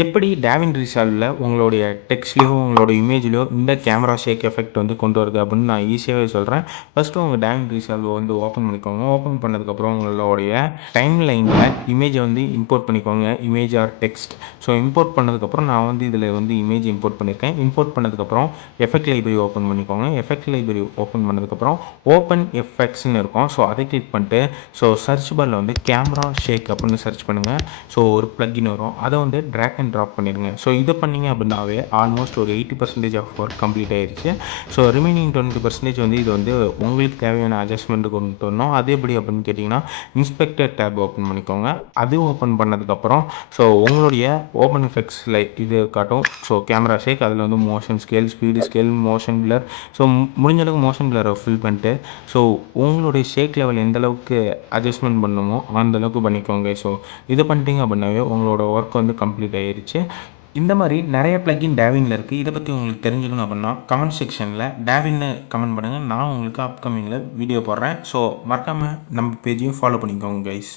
எப்படி DaVinci ரிசால்வ்ல உங்களுடைய டெக்ஸ்ட்லேயோ உங்களோட இமேஜ்லேயோ இந்த கேமரா ஷேக் எஃபெக்ட் வந்து கொண்டு வருது அப்படின்னு நான் ஈஸியாகவே சொல்கிறேன். ஃபஸ்ட்டு உங்கள் DaVinci ரிசால்வை வந்து ஓப்பன் பண்ணிக்கோங்க. ஓப்பன் பண்ணதுக்கப்புறம் உங்களுடைய டைம் லைனில் இமேஜை வந்து இம்போர்ட் பண்ணிக்கோங்க. Image R text. So import பண்ணதுக்கப்புறம் நான் வந்து இதில் வந்து இமேஜ் இம்போர்ட் பண்ணியிருக்கேன். இம்போர்ட் பண்ணதுக்கப்புறம் எஃபெக்ட் லைப்ரரி ஓப்பன் பண்ணிக்கோங்க. எஃபெக்ட் லைப்ரரி ஓப்பன் பண்ணதுக்கப்புறம் ஓப்பன் எஃபெக்ட்ஸ்னு இருக்கும். ஸோ அதை கிளிக் பண்ணிட்டு ஸோ சர்ச் பாரில் வந்து கேமரா ஷேக் அப்படின்னு சர்ச் பண்ணுங்கள். ஸோ ஒரு ப்ளக்கின் வரும். அதை வந்து ட்ராக் அண்ட் ட்ராப் பண்ணிடுங்க. ஸோ இதை பண்ணிங்க அப்படின்னாவே ஆல்மோஸ்ட் ஒரு 80% ஆஃப் ஒர்க் கம்ப்ளீட் ஆயிடுச்சு. ஸோ ரிமைனிங் 20% வந்து இது வந்து உங்களுக்கு தேவையான அட்ஜஸ்ட்மெண்ட்டு கொண்டு வரணும். அது எப்படி அப்படின்னு கேட்டிங்கன்னா, இன்ஸ்பெக்டர் டேப் ஓப்பன் பண்ணிக்கோங்க. அது ஓப்பன் பண்ணதுக்கப்புறம் ஸோ உங்களுடைய ஓப்பன் எஃபெக்ட்ஸில் இது காட்டும். ஸோ கேமரா ஷேக், அதில் வந்து motion scale, speed scale, motion blur. So முடிஞ்ச அளவுக்கு மோஷன் பிளரை ஃபில் பண்ணிட்டு ஸோ உங்களுடைய ஷேக் லெவல் எந்த அளவுக்கு அட்ஜஸ்ட்மெண்ட் பண்ணணுமோ அந்தளவுக்கு பண்ணிக்கோங்க. ஸோ இது பண்ணிட்டீங்க அப்படின்னாவே உங்களோட ஒர்க் வந்து கம்ப்ளீட் ஆயிடுச்சு. இந்த மாதிரி நிறைய பிளக்கின் டேவினில் இருக்குது. இதை பற்றி உங்களுக்கு தெரிஞ்சுக்கணும் அப்படின்னா கமெண்ட் செக்ஷனில் டேவின்னு கமெண்ட் பண்ணுங்கள். நான் உங்களுக்கு அப்கமிங்கில் வீடியோ போடுறேன். ஸோ மறக்காமல் நம்ம பேஜையும் ஃபாலோ பண்ணிக்கோங்க கைஸ்.